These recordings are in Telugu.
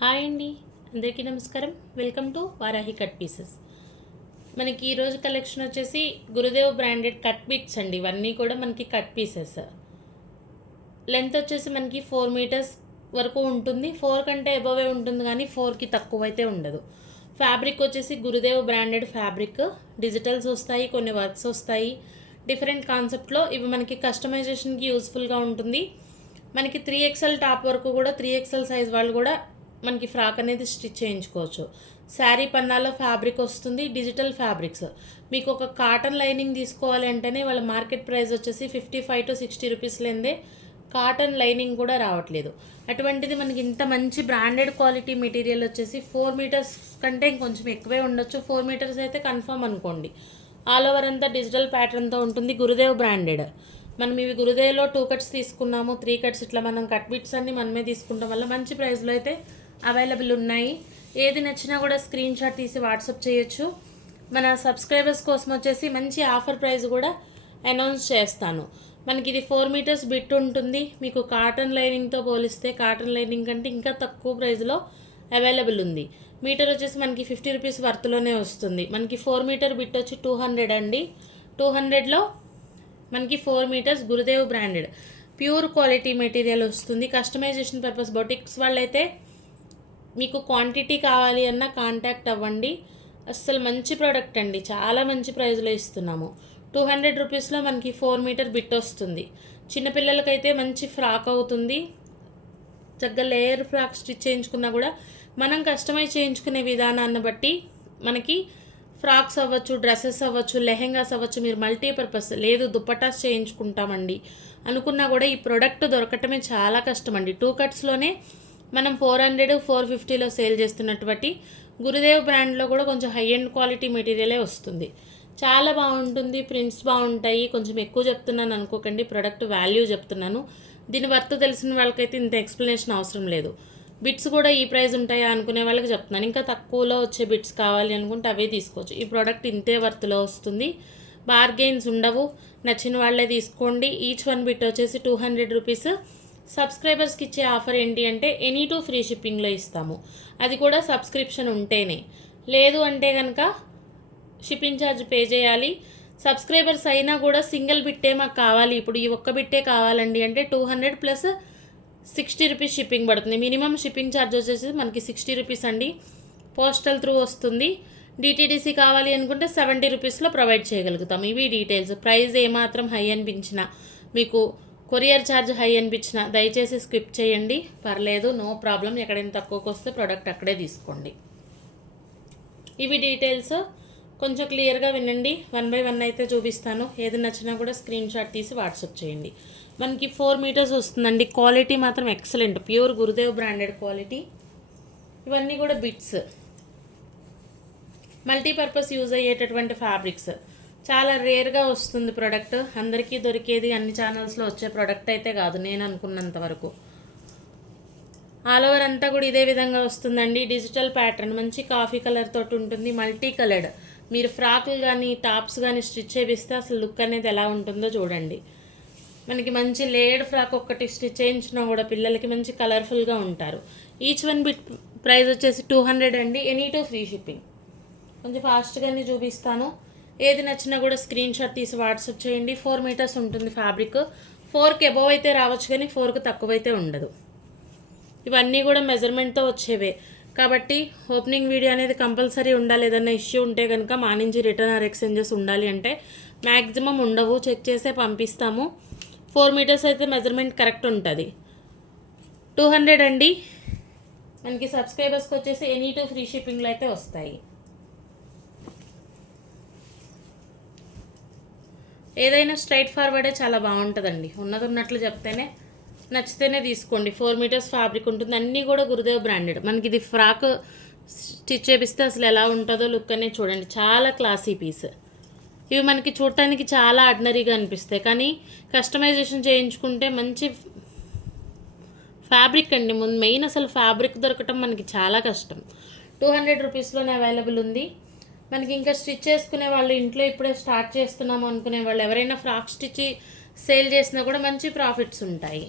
హాయ్ అండి, అందరికీ నమస్కారం. Welcome to Varahi cut pieces. మనకి ఈరోజు కలెక్షన్ వచ్చేసి గురుదేవ్ బ్రాండెడ్ కట్ బిట్స్ అండి. ఇవన్నీ కూడా మనకి కట్ పీసెస్. లెంత్ వచ్చేసి మనకి 4 మీటర్స్ వరకు ఉంటుంది. 4 కంటే అబోవే ఉంటుంది, కానీ 4కి తక్కువ అయితే ఉండదు. ఫ్యాబ్రిక్ వచ్చేసి గురుదేవ్ బ్రాండెడ్ ఫ్యాబ్రిక్. డిజిటల్స్ వస్తాయి, కొన్ని వర్క్స్ వస్తాయి. డిఫరెంట్ కాన్సెప్ట్లో ఇవి మనకి కస్టమైజేషన్కి యూస్ఫుల్గా ఉంటుంది. మనకి 3XL టాప్ వరకు కూడా 3XL సైజ్ వాళ్ళు కూడా మనకి ఫ్రాక్ అనేది స్టిచ్ చేయించుకోవచ్చు. శారీ పన్నాలో ఫ్యాబ్రిక్ వస్తుంది, డిజిటల్ ఫ్యాబ్రిక్స్. మీకు ఒక కాటన్ లైనింగ్ తీసుకోవాలి అంటేనే వాళ్ళ మార్కెట్ ప్రైస్ వచ్చేసి 55 to 60 రూపీస్ లేదే కాటన్ లైనింగ్ కూడా రావట్లేదు. అటువంటిది మనకి ఇంత మంచి బ్రాండెడ్ క్వాలిటీ మెటీరియల్ వచ్చేసి 4 మీటర్స్ కంటే ఇంకొంచెం ఎక్కువే ఉండొచ్చు. 4 మీటర్స్ అయితే కన్ఫర్మ్ అనుకోండి. ఆల్ ఓవర్ అంతా డిజిటల్ ప్యాటర్న్తో ఉంటుంది. గురుదేవ్ బ్రాండెడ్. మనం ఇవి గురుదేవ్లో 2 కట్స్ తీసుకున్నాము, 3 కట్స్, ఇట్లా మనం కట్ బిట్స్ అన్ని మనమే తీసుకుంటాం వల్ల మంచి ప్రైస్లో అయితే అవైలబుల్ ఉన్నాయి. ఏది నచ్చినా కూడా స్క్రీన్ షాట్ తీసి వాట్సాప్ చేయొచ్చు. మన సబ్స్క్రైబర్స్ కోసం వచ్చేసి మంచి ఆఫర్ ప్రైస్ కూడా అనౌన్స్ చేస్తాను. మనకి ఇది 4 మీటర్స్ బిట్ ఉంటుంది. మీకు కాటన్ లైనింగ్తో పోలిస్తే కాటన్ లైనింగ్ కంటే ఇంకా తక్కువ ప్రైస్లో అవైలబుల్ ఉంది. మీటర్ వచ్చేసి మనకి 50 రూపీస్ వర్త్లోనే వస్తుంది. మనకి 4 మీటర్ బిట్ వచ్చి 200 అండి. 200లో మనకి 4 metres Gurudev branded pure quality material customisation. కస్టమైజేషన్ పర్పస్ బొటిక్స్ వాళ్ళైతే మీకు క్వాంటిటీ కావాలి అన్న కాంటాక్ట్ అవ్వండి. అస్సలు మంచి ప్రోడక్ట్ అండి, చాలా మంచి ప్రైస్లో ఇస్తున్నాము. 200 రూపీస్లో మనకి 4 మీటర్ బిట్ వస్తుంది. చిన్నపిల్లలకైతే మంచి ఫ్రాక్ అవుతుంది. చక్కగా లేయర్ ఫ్రాక్ స్టిచ్ చేయించుకున్నా కూడా మనం కస్టమైజ్ చేయించుకునే విధానాన్ని బట్టి మనకి ఫ్రాక్స్ అవ్వచ్చు, డ్రెస్సెస్ అవ్వచ్చు, లెహెంగాస్ అవ్వచ్చు, మీరు మల్టీపర్పస్ లేదు దుప్పటాస్ చేయించుకుంటామండి అనుకున్నా కూడా ఈ ప్రోడక్ట్ దొరకటమే చాలా కష్టం అండి. 2 కట్స్లోనే మనం 400, 450లో సేల్ చేస్తున్నటువంటి గురుదేవ్ బ్రాండ్లో కూడా కొంచెం హై ఎండ్ క్వాలిటీ మెటీరియలే వస్తుంది. చాలా బాగుంటుంది, ప్రింట్స్ బాగుంటాయి. కొంచెం ఎక్కువ చెప్తున్నాను అనుకోకండి, ప్రోడక్ట్ వాల్యూ చెప్తున్నాను. దీని వర్త్ తెలిసిన వాళ్ళకైతే ఇంత ఎక్స్ప్లెనేషన్ అవసరం లేదు. బిట్స్ కూడా ఈ ప్రైస్ ఉంటాయా అనుకునే వాళ్ళకి చెప్తున్నాను. ఇంకా తక్కువలో వచ్చే బిట్స్ కావాలి అనుకుంటే అవే తీసుకోవచ్చు. ఈ ప్రోడక్ట్ ఇంతే వర్త్లో వస్తుంది, బార్గెయిన్స్ ఉండవు. నచ్చిన వాళ్ళే తీసుకోండి. ఈచ్ వన్ బిట్ వచ్చేసి 200 రూపీస్. సబ్స్క్రైబర్స్కి ఇచ్చే ఆఫర్ ఏంటి అంటే ఎనీ టూ ఫ్రీ షిప్పింగ్లో ఇస్తాము. అది కూడా సబ్స్క్రిప్షన్ ఉంటేనే, లేదు అంటే కనుక షిప్పింగ్ ఛార్జ్ పే చేయాలి. సబ్స్క్రైబర్స్ అయినా కూడా సింగిల్ బిట్టే మాకు కావాలి, ఇప్పుడు ఈ ఒక్క బిట్టే కావాలండి అంటే 200 ప్లస్ 60 రూపీస్ షిప్పింగ్ పడుతుంది. మినిమం షిప్పింగ్ ఛార్జ్ వచ్చేసి మనకి 60 రూపీస్ అండి. పోస్టల్ త్రూ వస్తుంది. డిటీడీసీ కావాలి అనుకుంటే 70 రూపీస్లో ప్రొవైడ్ చేయగలుగుతాం. ఇవి డీటెయిల్స్. ప్రైస్ ఏమాత్రం హై అనిపించినా, మీకు కొరియర్ ఛార్జ్ హై అనిపించినా దయచేసి స్కిప్ చేయండి, పర్లేదు, నో ప్రాబ్లం. ఎక్కడైనా తక్కువకి వస్తే ప్రోడక్ట్ అక్కడే తీసుకోండి. ఇవి డీటెయిల్స్ కొంచెం క్లియర్గా వినండి. 1 by 1 అయితే చూపిస్తాను. ఏది నచ్చినా కూడా స్క్రీన్ షాట్ తీసి వాట్సాప్ చేయండి. మనకి 4 మీటర్స్ వస్తుందండి. క్వాలిటీ మాత్రం excellent, pure Gurudev branded quality. ఇవన్నీ కూడా బిట్స్, మల్టీపర్పస్ యూజ్ అయ్యేటటువంటి ఫ్యాబ్రిక్స్. చాలా రేర్గా వస్తుంది ప్రోడక్ట్. అందరికీ దొరికేది అన్ని ఛానల్స్లో వచ్చే ప్రోడక్ట్ అయితే కాదు నేను అనుకున్నంత వరకు. ఆల్ ఓవర్ అంతా కూడా ఇదే విధంగా వస్తుందండి. డిజిటల్ ప్యాటర్న్, మంచి కాఫీ కలర్ తోటి ఉంటుంది, మల్టీ కలర్డ్. మీరు ఫ్రాక్లు కానీ టాప్స్ కానీ స్టిచ్ చేపిస్తే అసలు లుక్ అనేది ఎలా ఉంటుందో చూడండి. మనకి మంచి లేయర్డ్ ఫ్రాక్ ఒక్కటి స్టిచ్ చేయించినా కూడా పిల్లలకి మంచి కలర్ఫుల్గా ఉంటారు. ఈచ్ వన్ బిట్ ప్రైస్ వచ్చేసి 200 అండి. Any two free shipping. కొంచెం ఫాస్ట్గానే చూపిస్తాను. ఏది నచ్చినా కూడా స్క్రీన్ షాట్ తీసి వాట్సాప్ చేయండి. 4 మీటర్స్ ఉంటుంది ఫ్యాబ్రిక్. 4కి అబోవ్ అయితే రావచ్చు, కానీ 4కి తక్కువ అయితే ఉండదు. ఇవన్నీ కూడా మెజర్మెంట్తో వచ్చేవే కాబట్టి ఓపెనింగ్ వీడియో అనేది కంపల్సరీ ఉండాలి. ఏదైనా ఇష్యూ ఉంటే కనుక మా నుంచి రిటర్న్ ఆర్ ఎక్స్చేంజెస్ ఉండాలి అంటే మ్యాక్సిమం ఉండవు, చెక్ చేసే పంపిస్తాము. 4 మీటర్స్ అయితే మెజర్మెంట్ కరెక్ట్ ఉంటుంది. 200 అండి. మనకి సబ్స్క్రైబర్స్కి వచ్చేసి ఎనీ టూ ఫ్రీ షిప్పింగ్లో అయితే వస్తాయి. ఏదైనా స్ట్రైట్ ఫార్వర్డే చాలా బాగుంటుందండి. ఉన్నది ఉన్నట్లు చెప్తేనే నచ్చితేనే తీసుకోండి. 4 మీటర్స్ ఫ్యాబ్రిక్ ఉంటుంది. అన్నీ కూడా గురుదేవ్ బ్రాండెడ్. మనకి ఇది ఫ్రాక్ స్టిచ్ చేపిస్తే అసలు ఎలా ఉంటుందో లుక్ అనేది చూడండి. చాలా క్లాసీ పీస్. ఇవి మనకి చూడటానికి చాలా ఆర్డినరీగా అనిపిస్తాయి, కానీ కస్టమైజేషన్ చేయించుకుంటే మంచి ఫ్యాబ్రిక్ అండి. ముందు మెయిన్ అసలు ఫ్యాబ్రిక్ దొరకటం మనకి చాలా కష్టం. 200 రూపీస్లోనే అవైలబుల్ ఉంది. మనకి ఇంకా స్టిచ్ చేసుకునే వాళ్ళు, ఇంట్లో ఇప్పుడే స్టార్ట్ చేస్తున్నాము అనుకునే వాళ్ళు, ఎవరైనా ఫ్రాక్ స్టిచ్ సేల్ చేసినా కూడా మంచి ప్రాఫిట్స్ ఉంటాయి.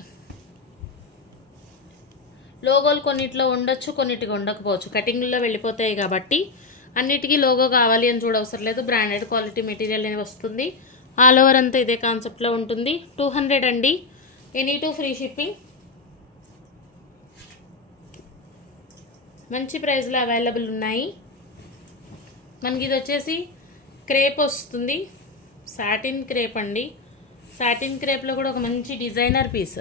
లోగోలు కొన్నిట్లో ఉండొచ్చు, కొన్నిటికి ఉండకపోవచ్చు, కటింగ్లో వెళ్ళిపోతాయి కాబట్టి అన్నిటికీ లోగో కావాలి అని చూడవసరం లేదు. బ్రాండెడ్ క్వాలిటీ మెటీరియల్ అనేది వస్తుంది. ఆల్ ఓవర్ అంతా ఇదే కాన్సెప్ట్లో ఉంటుంది. 200 అండి. Any to free shipping. మంచి ప్రైస్లో అవైలబుల్ ఉన్నాయి. మనకి ఇది వచ్చేసి క్రేప్ వస్తుంది, సాటిన్ క్రేప్ అండి. సాటిన్ క్రేప్లో కూడా ఒక మంచి డిజైనర్ పీస్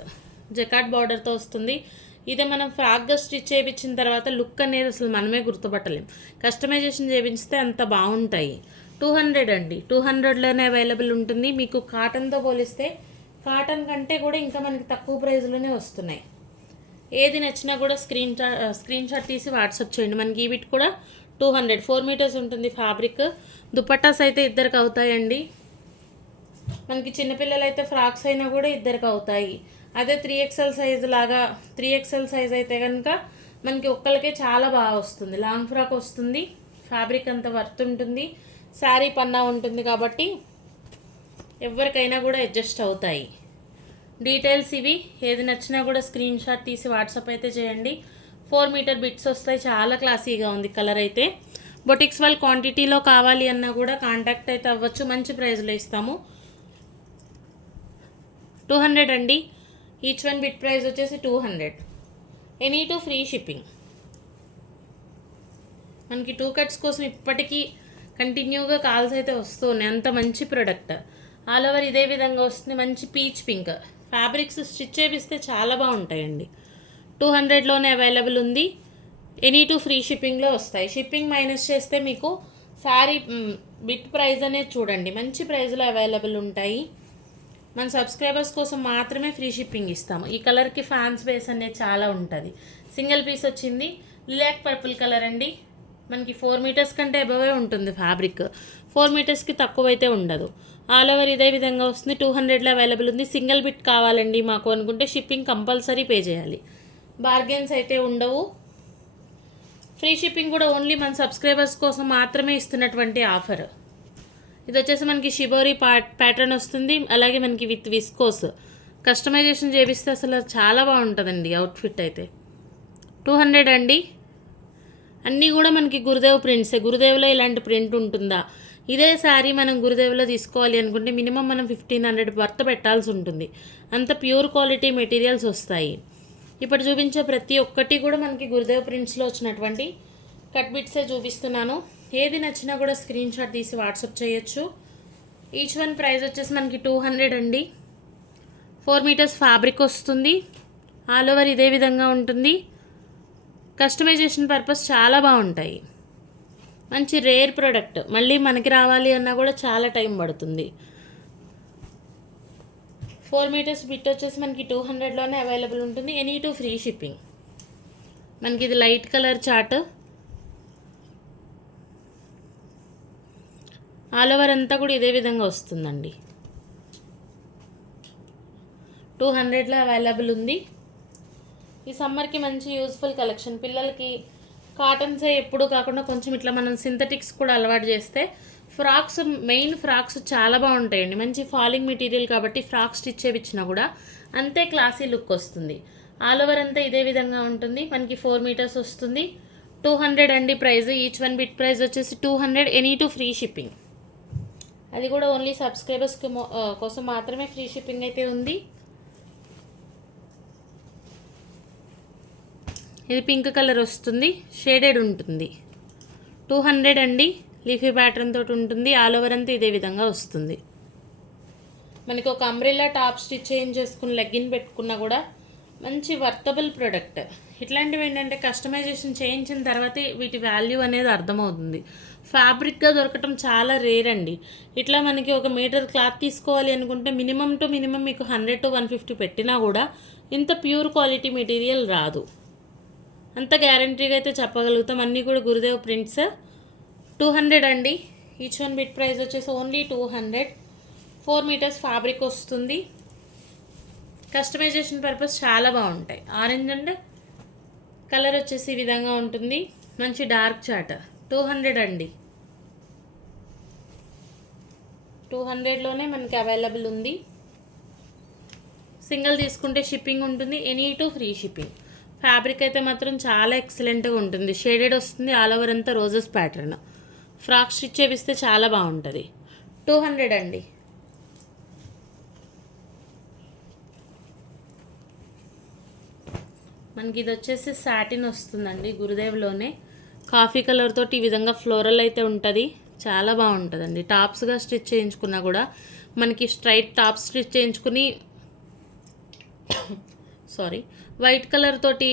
జకాట్ బార్డర్తో వస్తుంది. ఇదే మనం ఫ్రాక్గా స్టిచ్ చేయించిన తర్వాత లుక్ అనేది అసలు మనమే గుర్తుపట్టలేం. కస్టమైజేషన్ చేయించితే అంత బాగుంటాయి. 200 అండి. 200లోనే అవైలబుల్ ఉంటుంది. మీకు కాటన్తో పోలిస్తే కాటన్ కంటే కూడా ఇంకా మనకి తక్కువ ప్రైస్లోనే వస్తున్నాయి. ఏది నచ్చినా కూడా స్క్రీన్ షాట్ తీసి వాట్సాప్ చేయండి. మనకి ఈ బిట్ కూడా 200, 4 మీటర్స్ ఉంటుంది ఫ్యాబ్రిక్. దుపట్టాస్ అయితే ఇద్దరికి అవుతాయండి. మనకి చిన్నపిల్లలు అయితే ఫ్రాక్స్ అయినా కూడా ఇద్దరికి అవుతాయి. అదే 3XL సైజ్ లాగా 3XL సైజ్ అయితే కనుక మనకి ఒక్కరికే చాలా బాగా వస్తుంది. లాంగ్ ఫ్రాక్ వస్తుంది, ఫ్యాబ్రిక్ అంత వర్త్ ఉంటుంది, శారీ పన్నా ఉంటుంది కాబట్టి ఎవరికైనా కూడా అడ్జస్ట్ అవుతాయి. డీటెయిల్స్ ఇవి. ఏది నచ్చినా కూడా స్క్రీన్ షాట్ తీసి వాట్సాప్ అయితే చేయండి. 4 మీటర్ బిట్స్ వస్తాయి. చాలా క్లాసీగా ఉంది కలర్ అయితే. బొటిక్స్ వాళ్ళు క్వాంటిటీలో కావాలి అన్నా కూడా కాంటాక్ట్ అయితే అవ్వచ్చు. మంచి ప్రైస్లో ఇస్తాము. 200 అండి. ఈచ్ వన్ బిట్ ప్రైస్ వచ్చేసి 200. Any to free shipping. మనకి 2 కట్స్ కోసం ఇప్పటికీ కంటిన్యూగా కాల్స్ అయితే వస్తూ ఉన్నాయి. అంత మంచి ప్రోడక్ట్. ఆల్ ఓవర్ ఇదే విధంగా వస్తుంది. మంచి పీచ్ పింక్ ఫ్యాబ్రిక్స్ స్టిచ్ చేపిస్తే చాలా బాగుంటాయండి. 200లోనే అవైలబుల్ ఉంది. ఎనీ టు ఫ్రీ షిప్పింగ్లో వస్తాయి. షిప్పింగ్ మైనస్ చేస్తే మీకు శారీ బిట్ ప్రైస్ అనేది చూడండి. మంచి ప్రైస్లో అవైలబుల్ ఉంటాయి. మన సబ్స్క్రైబర్స్ కోసం మాత్రమే ఫ్రీ షిప్పింగ్ ఇస్తాము. ఈ కలర్కి ఫ్యాన్స్ బేస్ అనేది చాలా ఉంటుంది. సింగిల్ పీస్ వచ్చింది. లిలాక్ పర్పుల్ కలర్ అండి. మనకి 4 మీటర్స్ కంటే అబవే ఉంటుంది ఫ్యాబ్రిక్. 4 మీటర్స్కి తక్కువ అయితే ఉండదు. ఆల్ ఓవర్ ఇదే విధంగా వస్తుంది. 200లో అవైలబుల్ ఉంది. సింగిల్ బిట్ కావాలండి మాకు అనుకుంటే షిప్పింగ్ కంపల్సరీ పే చేయాలి. బార్గెన్స్ అయితే ఉండవు. ఫ్రీ షిప్పింగ్ కూడా ఓన్లీ మన సబ్స్క్రైబర్స్ కోసం మాత్రమే ఇస్తున్నటువంటి ఆఫర్. ఇది వచ్చేసి మనకి షిబోరి ప్యాటర్న్ వస్తుంది. అలాగే మనకి విత్ విస్కోస్ కస్టమైజేషన్ చేపిస్తే అసలు చాలా బాగుంటుందండి అవుట్ఫిట్ అయితే. 200 అండి. అన్నీ కూడా మనకి గురుదేవ్ ప్రింట్సే. గురుదేవ్లో ఇలాంటి ప్రింట్ ఉంటుందా? ఇదే శారీ మనం గురుదేవ్లో తీసుకోవాలి అనుకుంటే మినిమం మనం 1500 వర్త్ పెట్టాల్సి ఉంటుంది. అంత ప్యూర్ క్వాలిటీ మెటీరియల్స్ వస్తాయి. ఇప్పుడు చూపించే ప్రతి ఒక్కటి కూడా మనకి గురుదేవ్ ప్రింట్స్లో వచ్చినటువంటి కట్ బిట్సే చూపిస్తున్నాను. ఏది నచ్చినా కూడా స్క్రీన్ షాట్ తీసి వాట్సాప్ చేయొచ్చు. ఈచ్ వన్ ప్రైస్ వచ్చేసి మనకి 200 అండి. 4 మీటర్స్ ఫ్యాబ్రిక్ వస్తుంది. ఆల్ ఓవర్ ఇదే విధంగా ఉంటుంది. కస్టమైజేషన్ పర్పస్ చాలా బాగుంటాయి. మంచి రేర్ ప్రోడక్ట్. మళ్ళీ మనకి రావాలి అన్నా కూడా చాలా టైం పడుతుంది. 4 మీటర్స్ బిట్ వచ్చేసి మనకి 200లోనే అవైలబుల్ ఉంటుంది. Any to free shipping. మనకి ఇది light colour chart. All over అంతా కూడా ఇదే విధంగా వస్తుందండి. 200లో అవైలబుల్ ఉంది. ఈ సమ్మర్కి మంచి యూస్ఫుల్ కలెక్షన్. పిల్లలకి కాటన్సే ఎప్పుడు కాకుండా కొంచెం ఇట్లా మనం సింథటిక్స్ కూడా అలవాటు చేస్తే ఫ్రాక్స్, మెయిన్ ఫ్రాక్స్ చాలా బాగుంటాయండి. మంచి ఫాలింగ్ మెటీరియల్ కాబట్టి ఫ్రాక్ స్టిచ్ చేయించినా కూడా అంతే క్లాసీ లుక్ వస్తుంది. ఆల్ ఓవర్ అంతా ఇదే విధంగా ఉంటుంది. మనకి 4 మీటర్స్ వస్తుంది. 200 అండి price. Each one bit price వచ్చేసి 200. Any to free shipping. అది కూడా ఓన్లీ సబ్స్క్రైబర్స్ కోసం మాత్రమే ఫ్రీ షిప్పింగ్ అయితే ఉంది. ఇది పింక్ కలర్ వస్తుంది. షేడెడ్ ఉంటుంది. 200 అండి. లీఫీ ప్యాటర్న్ తోటి ఉంటుంది. ఆల్ ఓవర్ అంతా ఇదే విధంగా వస్తుంది. మనకి ఒక అంబ్రెల్లా టాప్ స్టిచ్ చేసుకుని లెగ్గిన్ పెట్టుకున్నా కూడా మంచి వర్తబుల్ ప్రోడక్ట్. ఇట్లాంటివి ఏంటంటే కస్టమైజేషన్ చేయించిన తర్వాతే వీటి వాల్యూ అనేది అర్థమవుతుంది. ఫ్యాబ్రిక్గా దొరకటం చాలా రేర్ అండి. ఇట్లా మనకి 1 మీటర్ క్లాత్ తీసుకోవాలి అనుకుంటే మినిమం టు మినిమం మీకు 100 to 150 పెట్టినా కూడా ఇంత ప్యూర్ క్వాలిటీ మెటీరియల్ రాదు. అంత గ్యారంటీగా అయితే చెప్పగలుగుతాం. అన్నీ కూడా గురుదేవ్ ప్రింట్స్. 200 అండి. ఈచ్ వన్ బిట్ ప్రైస్ వచ్చేసి ఓన్లీ 200. 4 మీటర్స్ ఫ్యాబ్రిక్ వస్తుంది. కస్టమైజేషన్ పర్పస్ చాలా బాగుంటాయి. ఆరెంజ్ అండ్ కలర్ వచ్చేసి ఈ విధంగా ఉంటుంది. మంచి డార్క్ చాట్. 200 అండి. 200లోనే మనకి అవైలబుల్ ఉంది. సింగిల్ తీసుకుంటే షిప్పింగ్ ఉంటుంది. Any to free shipping. Fabric అయితే మాత్రం చాలా ఎక్సలెంట్గా ఉంటుంది. షేడెడ్ వస్తుంది, ఆల్ ఓవర్ అంతా రోజెస్ ప్యాటర్న్. ఫ్రాక్ స్టిచ్ చేపిస్తే చాలా బాగుంటుంది. 200 అండి. మనకి ఇది వచ్చేసి సాటిన్ వస్తుందండి, గురుదేవ్లోనే కాఫీ కలర్ తోటి ఈ విధంగా ఫ్లోరల్ అయితే ఉంటుంది. చాలా బాగుంటుందండి. టాప్స్గా స్టిచ్ చేయించుకున్నా కూడా మనకి స్ట్రైట్ టాప్ స్టిచ్ చేయించుకుని వైట్ కలర్ తోటి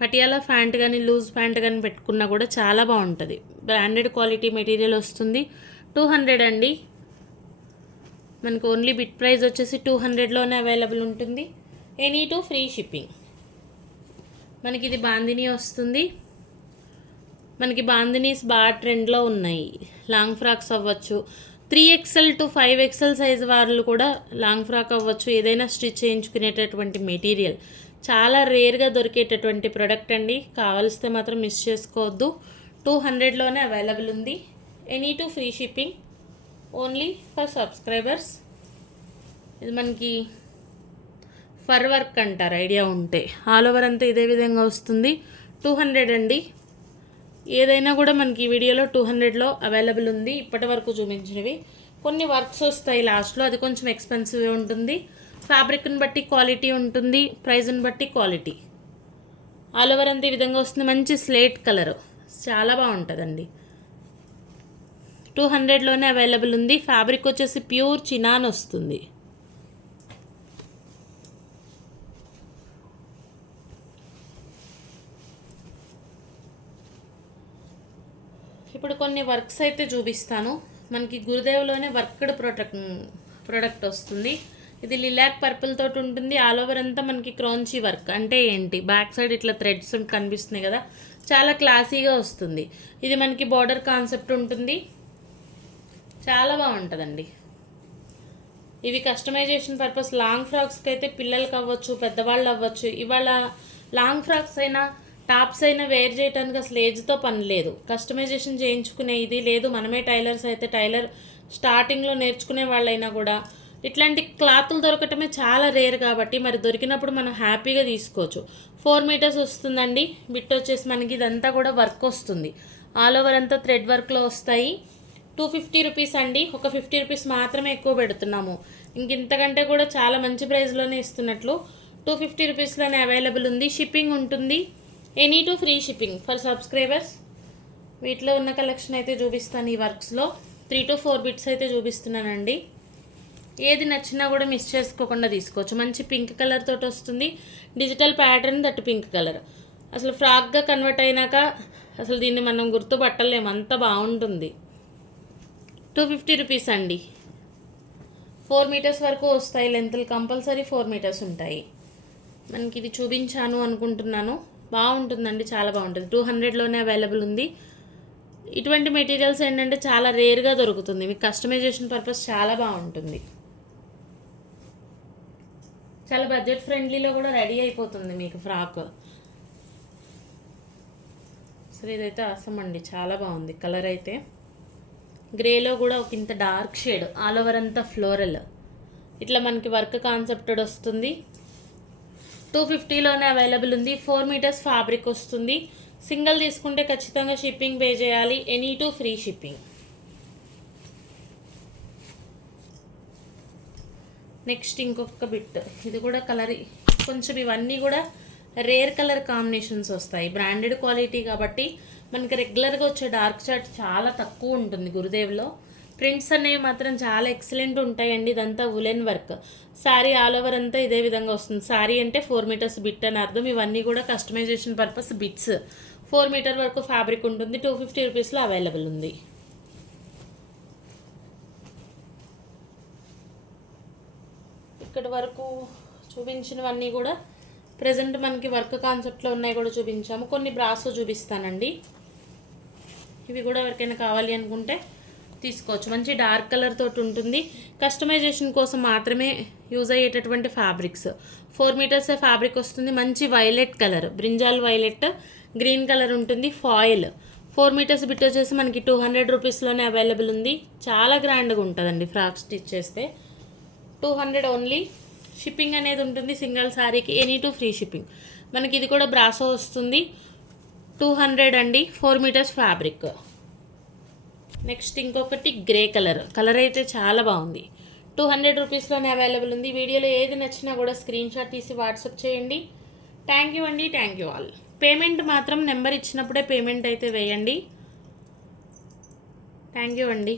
పటియాలా ప్యాంట్ కానీ లూజ్ ప్యాంట్ కానీ పెట్టుకున్నా కూడా చాలా బాగుంటుంది. బ్రాండెడ్ క్వాలిటీ మెటీరియల్ వస్తుంది. 200 అండి. మనకు ఓన్లీ బిట్ ప్రైస్ వచ్చేసి 200లోనే అవైలబుల్ ఉంటుంది. Any to free shipping. మనకి ఇది బాందినీ వస్తుంది. మనకి బాందినీస్ బాగా ట్రెండ్లో ఉన్నాయి. లాంగ్ ఫ్రాక్స్ అవ్వచ్చు, 3XL to 5XL సైజ్ వాళ్ళు కూడా లాంగ్ ఫ్రాక్ అవ్వచ్చు, ఏదైనా స్టిచ్ చేయించుకునేటటువంటి మెటీరియల్. చాలా రేర్గా దొరికేటటువంటి ప్రోడక్ట్ అండి. కావలిస్తే మాత్రం మిస్ చేసుకోవద్దు. 200లోనే అవైలబుల్ ఉంది. Any to free shipping only for subscribers. ఇది మనకి ఫర్ వర్క్ అంటారు ఐడియా ఉంటే. ఆల్ ఓవర్ అంతా ఇదే విధంగా వస్తుంది. 200 అండి. ఏదైనా కూడా మనకి ఈ వీడియోలో 200లో అవైలబుల్ ఉంది. ఇప్పటి వరకు చూపించినవి కొన్ని వర్క్స్ వస్తాయి లాస్ట్లో, అది కొంచెం ఎక్స్పెన్సివ్ ఉంటుంది. ఫ్యాబ్రిక్ని బట్టి క్వాలిటీ ఉంటుంది, ప్రైస్ని బట్టి క్వాలిటీ. ఆల్ ఓవర్ అంతా ఈ విధంగా వస్తుంది. మంచి స్లేట్ కలర్, చాలా బాగుంటుందండి. 200లోనే అవైలబుల్ ఉంది. ఫ్యాబ్రిక్ వచ్చేసి ప్యూర్ చినాన్ వస్తుంది. ఇప్పుడు కొన్ని వర్క్స్ అయితే చూపిస్తాను. మనకి గురుదేవ్లోనే వర్క్డ్ ప్రోడక్ట్ వస్తుంది. ఇది లిలాక్ పర్పుల్ తోటి ఉంటుంది. ఆల్ ఓవర్ అంతా మనకి క్రోంచీ వర్క్. అంటే ఏంటి, బ్యాక్ సైడ్ ఇట్లా థ్రెడ్స్ కనిపిస్తున్నాయి కదా, చాలా క్లాసీగా వస్తుంది. ఇది మనకి బార్డర్ కాన్సెప్ట్ ఉంటుంది. చాలా బాగుంటుందండి. ఇవి కస్టమైజేషన్ పర్పస్ లాంగ్ ఫ్రాక్స్కి అయితే పిల్లలకి అవ్వచ్చు, పెద్దవాళ్ళు అవ్వచ్చు. ఇవాళ లాంగ్ ఫ్రాక్స్ అయినా టాప్స్ అయినా వేర్ చేయడానికి అసలు ఏజ్తో పని లేదు. కస్టమైజేషన్ చేయించుకునే ఇది లేదు. మనమే టైలర్స్ అయితే టైలర్ స్టార్టింగ్లో నేర్చుకునే వాళ్ళైనా కూడా ఇట్లాంటి క్లాతులు దొరకటమే చాలా రేర్ కాబట్టి మరి దొరికినప్పుడు మనం హ్యాపీగా తీసుకోవచ్చు. 4 మీటర్స్ వస్తుందండి. బిట్ వచ్చేసి మనకి ఇదంతా కూడా వర్క్ వస్తుంది. ఆల్ ఓవర్ అంతా థ్రెడ్ వర్క్లో వస్తాయి. 250 రూపీస్ అండి. ఒక 50 రూపీస్ మాత్రమే ఎక్కువ పెడుతున్నాము. ఇంతకంటే కూడా చాలా మంచి ప్రైస్లోనే ఇస్తున్నట్లు 250 రూపీస్లోనే అవైలబుల్ ఉంది. షిప్పింగ్ ఉంటుంది. Any to free shipping for subscribers. వీటిలో ఉన్న కలెక్షన్ అయితే చూపిస్తాను. ఈ వర్క్స్లో 3 to 4 బిట్స్ అయితే చూపిస్తున్నానండి. ఏది నచ్చినా కూడా మిస్ చేసుకోకుండా తీసుకోవచ్చు. మంచి పింక్ కలర్ తోటి వస్తుంది. Digital pattern, that pink colour. అసలు ఫ్రాక్గా కన్వర్ట్ అయినాక అసలు దీన్ని మనం గుర్తుపట్టలేము, అంత బాగుంటుంది. 250 రూపీస్ అండి. 4 మీటర్స్ వరకు వస్తాయి. లెంత్లు కంపల్సరీ 4 మీటర్స్ ఉంటాయి. మనకి ఇది చూపించాను అనుకుంటున్నాను. బాగుంటుందండి, చాలా బాగుంటుంది. 200లోనే అవైలబుల్ ఉంది. ఇటువంటి మెటీరియల్స్ ఏంటంటే చాలా రేర్గా దొరుకుతుంది. మీకు కస్టమైజేషన్ పర్పస్ చాలా బాగుంటుంది. చాలా బడ్జెట్ ఫ్రెండ్లీలో కూడా రెడీ అయిపోతుంది మీకు ఫ్రాక్. సరే, ఇదైతే అవసరం అండి, చాలా బాగుంది. కలర్ అయితే గ్రేలో కూడా ఒక ఇంత డార్క్ షేడ్, ఆల్ ఓవర్ అంతా ఫ్లోరల్, ఇట్లా మనకి వర్క్ కాన్సెప్టెడ్ వస్తుంది. 250లోనే అవైలబుల్ ఉంది. 4 మీటర్స్ ఫ్యాబ్రిక్ వస్తుంది. సింగిల్ తీసుకుంటే ఖచ్చితంగా షిప్పింగ్ పే చేయాలి. Any to free shipping. Next ఇంకొక బిట్, ఇది కూడా కలర్ కొంచెం, ఇవన్నీ కూడా రేర్ కలర్ కాంబినేషన్స్ వస్తాయి. బ్రాండెడ్ క్వాలిటీ కాబట్టి మనకి రెగ్యులర్గా వచ్చే డార్క్ చార్ట్ చాలా తక్కువ ఉంటుంది. గురుదేవ్లో ప్రింట్స్ అనేవి మాత్రం చాలా ఎక్సలెంట్ ఉంటాయండి. ఇదంతా woollen work. Sari all over అంతా ఇదే విధంగా వస్తుంది. శారీ అంటే 4 మీటర్స్ బిట్ అని అర్థం. ఇవన్నీ కూడా కస్టమైజేషన్ పర్పస్ బిట్స్. 4 మీటర్ వరకు ఫ్యాబ్రిక్ ఉంటుంది. 250 రూపీస్లో అవైలబుల్ ఉంది. ఇక్కడ వరకు చూపించినవన్నీ కూడా ప్రజెంట్ మనకి వర్క్ కాన్సెప్ట్లో ఉన్నాయి కూడా చూపించాము. కొన్ని బ్రాసో చూపిస్తానండి. ఇవి కూడా ఎవరికైనా కావాలి అనుకుంటే తీసుకోవచ్చు. మంచి డార్క్ కలర్ తోటి ఉంటుంది. కస్టమైజేషన్ కోసం మాత్రమే యూజ్ అయ్యేటటువంటి ఫ్యాబ్రిక్స్. 4 మీటర్స్ ఫ్యాబ్రిక్ వస్తుంది. మంచి violet colour, brinjal violet, green colour ఉంటుంది. ఫాయిల్. 4 మీటర్స్ బిట్ వచ్చేసి మనకి 200 రూపీస్లోనే అవైలబుల్ ఉంది. చాలా గ్రాండ్గా ఉంటుందండి ఫ్రాక్ స్టిచ్ చేస్తే. 200 ఓన్లీ. షిప్పింగ్ అనేది ఉంటుంది సింగిల్ శారీకి. Any to free shipping. మనకి ఇది కూడా బ్రాసో వస్తుంది. 200 అండి, 4 మీటర్స్ ఫ్యాబ్రిక్. నెక్స్ట్ ఇంకొకటి గ్రే కలర్ అయితే చాలా బాగుంది. 200 రూపీస్లోనే అవైలబుల్ ఉంది. వీడియోలో ఏది నచ్చినా కూడా స్క్రీన్ షాట్ తీసి వాట్సాప్ చేయండి. థ్యాంక్ యూ అండి, థ్యాంక్ యూ ఆల్. పేమెంట్ మాత్రం నెంబర్ ఇచ్చినప్పుడే పేమెంట్ అయితే వేయండి. థ్యాంక్ యూ అండి.